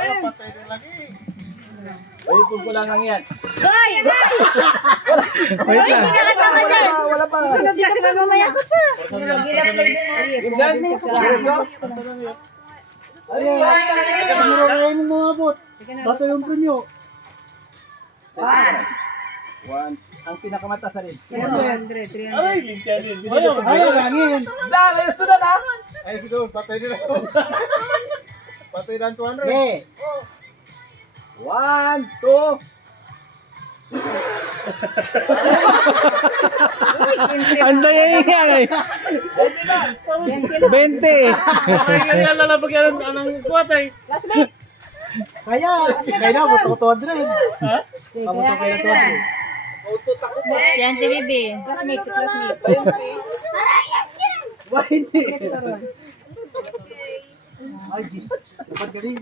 Patay na lagi. Ay, pula lang yan. Hoy! Wait lang. Hindi ka kasama dyan. Wala pa. Sunog kasi mamaya ko pa. Ibsan? Murahin mo mga bot. Bato yung premyo. One. Ang pinakamataas rin. 300. Aray, gintiyan yun. Ay, langin. Dahil, ayos to na na. Ay, siguro, patay din ako. Patay na ang 200. Okay. 1, 2. Anda yan ay. 20. Ay, nga lalabag yan ang kuwatay. Kaya na, buto 200. Ha? Kamuto kayo na 200. Si Auntie Bibi. Classmate. Why hindi? Ay, gis. Dapat galing.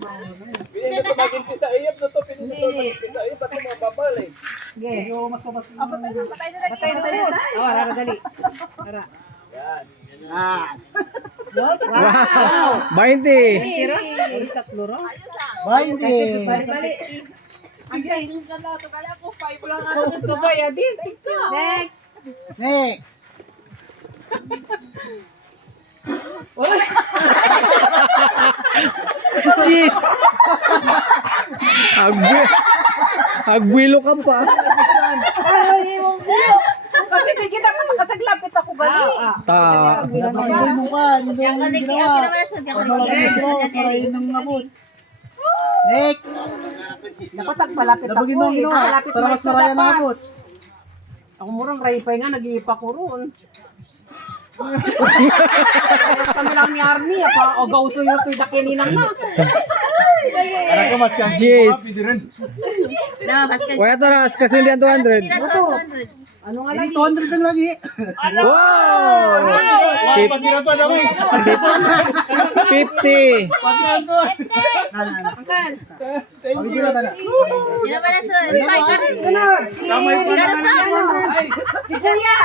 Pinili na ito maging pisa-iyap na ito. Pinili na ito maging pisa-iyap. Ba't ito mga babal eh? Pero mas mabas. Patay na tayo. Oh, rara dali. Rara. Yan. Ah. Wow. 20. Why hindi? Bali. Next. Next. Jeez. Agwilo ka pa. Kasi hindi kita pa makasaglapit ako gali. Ta. Napakasal mo pa. Hindi mo yung ginawa. Pag malaki yung ginawa, sarayin ng nabot. Next. Napatag palapit ako. Nabagin mo ang ginawa. Para mas maraya ng nabot. Ako murang raypay nga, nag-iipa ko roon. Kami lang ni Army, o gauso yung suy dakininang na. Para ka mas kang Jeez. No, Wala taras kasi hindi ang 200. ano nga Hindi lagi? 200 lang lagi. Wow. Pag ginagawa namin. 50. Angkan. Pag ginagawa na. Sino ba na sun? May karin. Kamay pa naman. Ay! Si Kuya.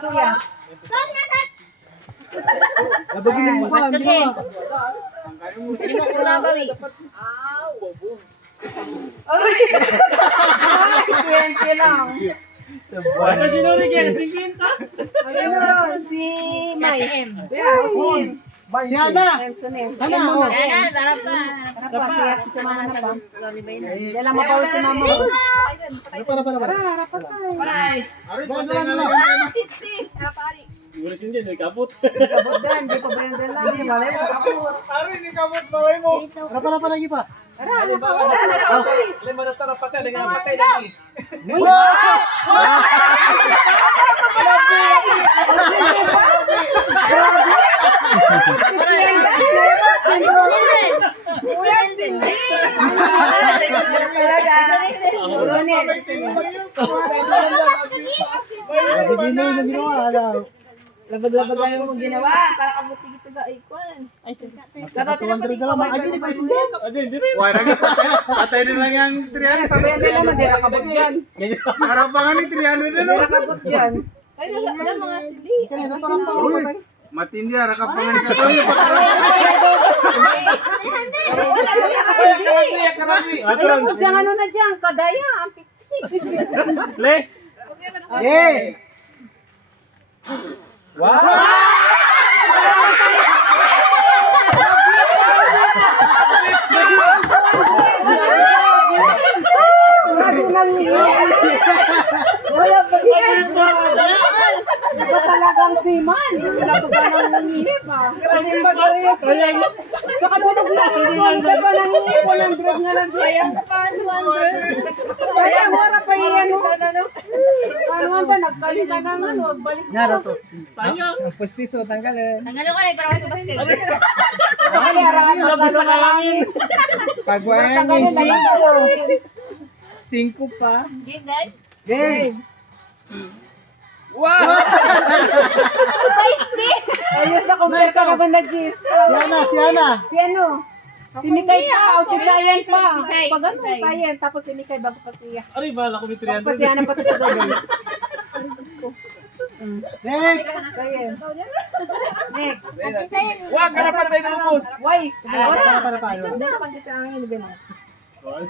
Kuya. Nabagin mo pa. Ang ginawa. Hindi mo kulabawi. Aw! Wabong! Ay, 20 lang. Ano sinuri kaya? 50? Ayun, si May. Si Ana. Ana, oh. Darap pa. Si Mama na pa. Yan lang mapaw si Mama. Para. Doon lang. Siguro sindihan, may kapot. Kabudan, di pa ba yung dala? Di ba? Ari, hindi kamot malay mo. Para lagi pa. Lima na tara patay, dengan patay lagi. Nabagin na yung ginawa. Labag-labagan mo ginawa para kabuti kita ga ikon. Ay, Mas naka 200 na lang. Ay, hindi ko rin hindi. Why, patay din lang yung 300. pabayan nila madira kabut diyan. Harap pa nga ni 300 na no. Madira kabut diyan. Ay, wala mga sili. Kanina parang pa. Matindi, harap pa nga ni Katoy. Ay, kabut diyan ano na diyan kadaya ang piknik. Le! Eh! Wow! Wala pa yan. Iba talagang siman. Wala pa ba nang nanginip ah. So kabutog lang. Sandra ba nanginip? 100 nga lang. Sayang pa 200. Sayang wala pa yan. Ano nga ba? Nagkaling ka na nga. Balik mo. Naro to. Sayang! Ang pustiso tanggalin. Tanggalin ko na para sa basket. Labis na kalangin! Pagwangin 5 pa. Game! Wow! Ayos na compare ka na ba na Gis? Si Ana! Si ano? Si Mikay pa o si Sayan pa. Pag ano, Sayan. Tapos si Mikay bago pa siya. Aray, bahala ko may Tapos 300. si Ana pa to sa gawin. Next! Next. Wag ka na patay na ubos. Why? Wala. Para. Hindi ka pag-isa ang hindi ba?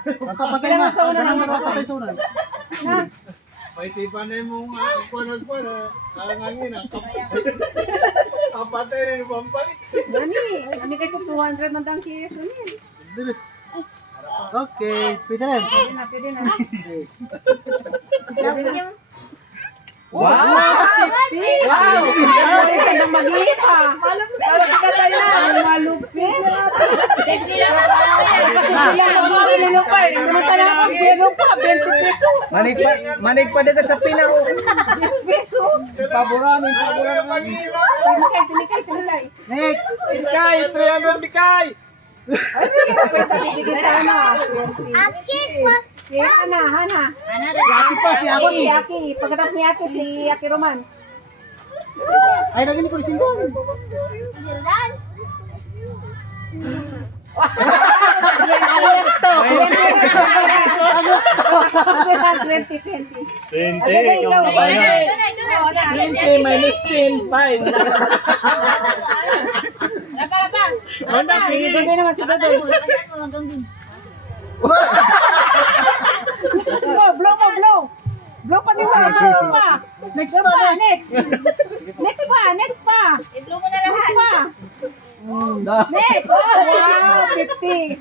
Ito, patay na. Ganang dalawa patay sa unan. May tipan na yung mga kuwan. Alangangin na. Kapatay na yung pampalit. Ani kasi 200 man dang kis. Bilis. Okay, pwede na. Pwede na. Wow! Wow! Sorry ka nang mag-iipa. Malupit ka na. Malupit. Sige lang. Kasi lang maglilupay. Samantan ako gilupa 20 pesos. Manig pa dito sa pinaw. 10 pesos. Paboranin. Sinikay. Next! Bikay, 300 bikay. Sige sana. Si Hana. Aki pa, si Ako si Aki. Aki. Pagkatapos ni Aki, si Aki Roman. Ay, naging ko rin singkong. Minus 10, fine. Sige, Dodoy naman si Dodoy. Blow. Blow pa din ba? Blow pa. Next Blow pa, pa, next. Next pa. I-blow mo na lang. Next pa. Next. Wow, 50.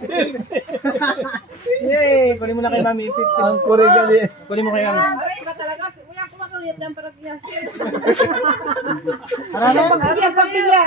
Yay! Kunin mo na kay Mami 50. Ang kurigali. Kunin mo kay Mami. Marami? Pagpilya. Pagpilya.